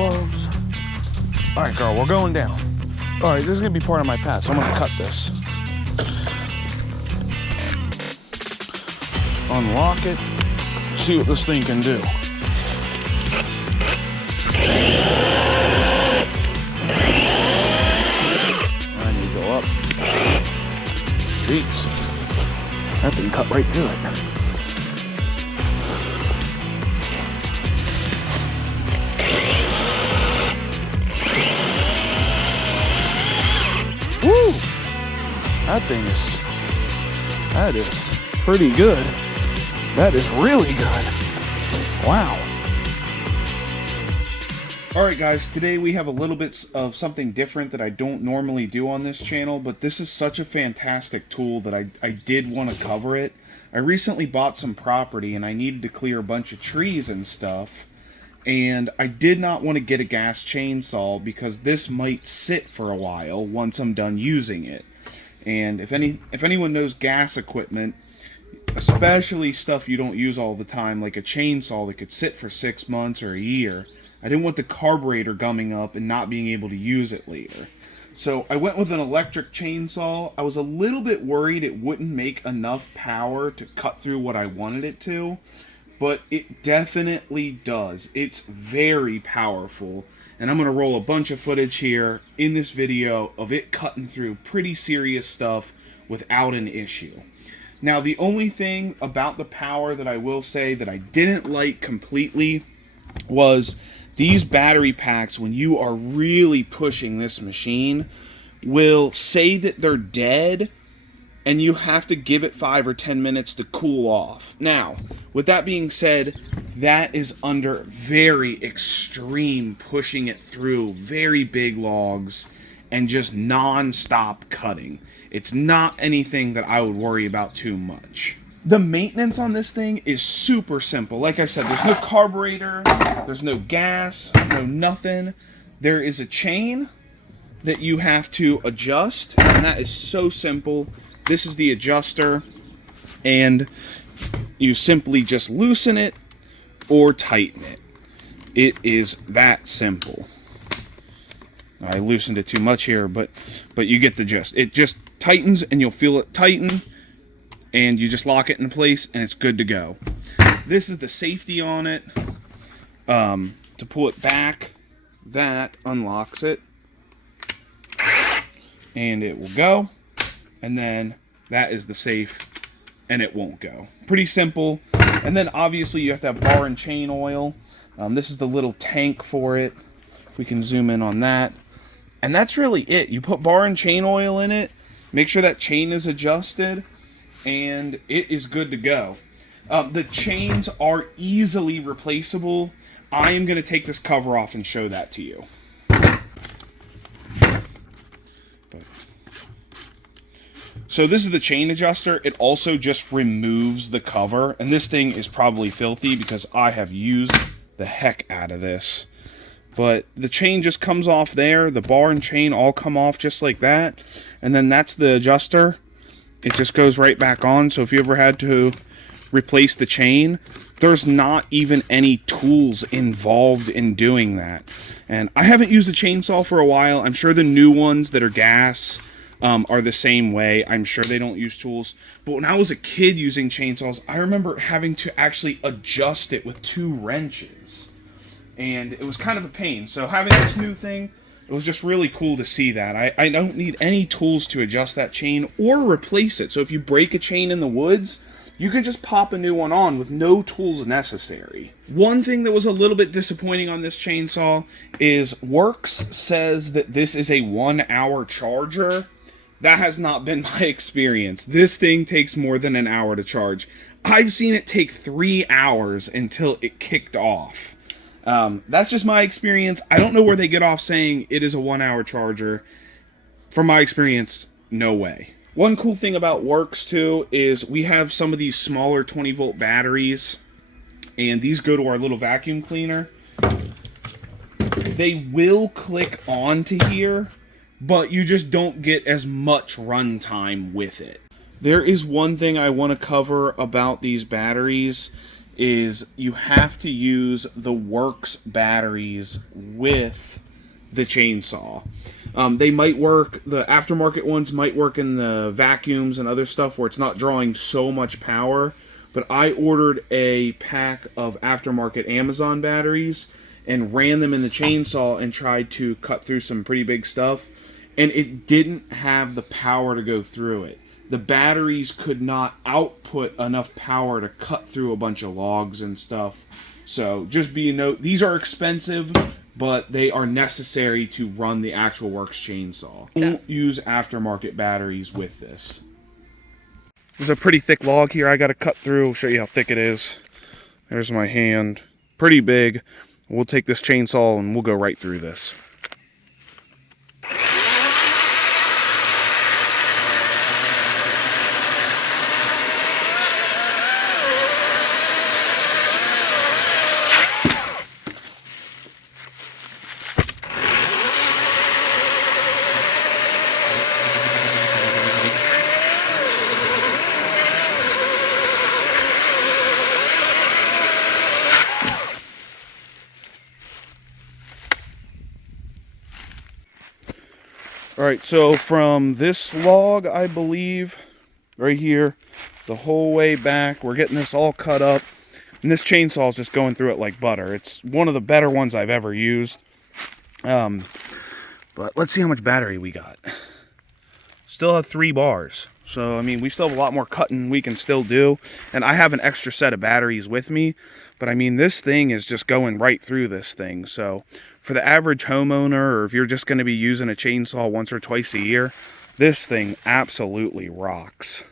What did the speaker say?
gloves. All right, girl, we're going down. All right, this is gonna be part of my pass, so I'm gonna cut this. Unlock it, see what this thing can do. I need to go up. Jeez, that thing cut right through it. Woo! That is pretty good. That is really good. Wow. Alright guys, today we have a little bit of something different that I don't normally do on this channel, but this is such a fantastic tool that I did want to cover it. I recently bought some property and I needed to clear a bunch of trees and stuff, and I did not want to get a gas chainsaw because this might sit for a while once I'm done using it. And if anyone knows gas equipment, especially stuff you don't use all the time, like a chainsaw that could sit for 6 months or a year, I didn't want the carburetor gumming up and not being able to use it later. So I went with an electric chainsaw. I was a little bit worried it wouldn't make enough power to cut through what I wanted it to, but it definitely does. It's very powerful, and I'm going to roll a bunch of footage here in this video of it cutting through pretty serious stuff without an issue. Now, the only thing about the power that I will say that I didn't like completely was these battery packs, when you are really pushing this machine, will say that they're dead, and you have to give it 5 or 10 minutes to cool off. Now, with that being said, that is under very extreme pushing it through very big logs and just non-stop cutting. It's not anything that I would worry about too much. The maintenance on this thing is super simple. Like I said, there's no carburetor, there's no gas, no nothing. There is a chain that you have to adjust, and that is so simple. This is the adjuster, and you simply just loosen it or tighten it. It is that simple. I loosened it too much here, but you get the gist. It just tightens, and you'll feel it tighten, and you just lock it in place, and it's good to go. This is the safety on it. To pull it back, that unlocks it, and it will go. And then that is the safe, and it won't go. Pretty simple. And then obviously you have to have bar and chain oil. This is the little tank for it. If we can zoom in on that. And that's really it. You put bar and chain oil in it, make sure that chain is adjusted, and it is good to go. The chains are easily replaceable. I am going to take this cover off and show that to you. So this is the chain adjuster. It also just removes the cover, and this thing is probably filthy because I have used the heck out of this. But the chain just comes off there. The bar and chain all come off just like that. And then that's the adjuster. It just goes right back on. So if you ever had to replace the chain, there's not even any tools involved in doing that. And I haven't used a chainsaw for a while. I'm sure the new ones that are gas are the same way. I'm sure they don't use tools. But when I was a kid using chainsaws, I remember having to actually adjust it with 2 wrenches. And it was kind of a pain. So having this new thing, it was just really cool to see that. I don't need any tools to adjust that chain or replace it. So if you break a chain in the woods, you can just pop a new one on with no tools necessary. One thing that was a little bit disappointing on this chainsaw is WORX says that this is a 1-hour charger. That has not been my experience. This thing takes more than an hour to charge. I've seen it take 3 hours until it kicked off. That's just my experience. I don't know where they get off saying it is a 1-hour charger. From my experience, no way. One cool thing about WORX too is we have some of these smaller 20-volt batteries, and these go to our little vacuum cleaner. They will click onto here, but you just don't get as much runtime with it. There is one thing I want to cover about these batteries is you have to use the WORX batteries with the chainsaw. They might work, the aftermarket ones might work in the vacuums and other stuff where it's not drawing so much power, but I ordered a pack of aftermarket Amazon batteries and ran them in the chainsaw and tried to cut through some pretty big stuff, and it didn't have the power to go through it. The batteries could not output enough power to cut through a bunch of logs and stuff. So just be a note, these are expensive, but they are necessary to run the actual WORX chainsaw. Don't use aftermarket batteries with this. There's a pretty thick log here I got to cut through. I'll show you how thick it is. There's my hand. Pretty big. We'll take this chainsaw and we'll go right through this. Alright, so from this log, I believe, right here, the whole way back, we're getting this all cut up. And this chainsaw is just going through it like butter. It's one of the better ones I've ever used. But let's see how much battery we got. Still have 3 bars. So, I mean, we still have a lot more cutting we can still do. And I have an extra set of batteries with me. But, I mean, this thing is just going right through this thing. So, for the average homeowner, or if you're just going to be using a chainsaw once or twice a year, this thing absolutely rocks.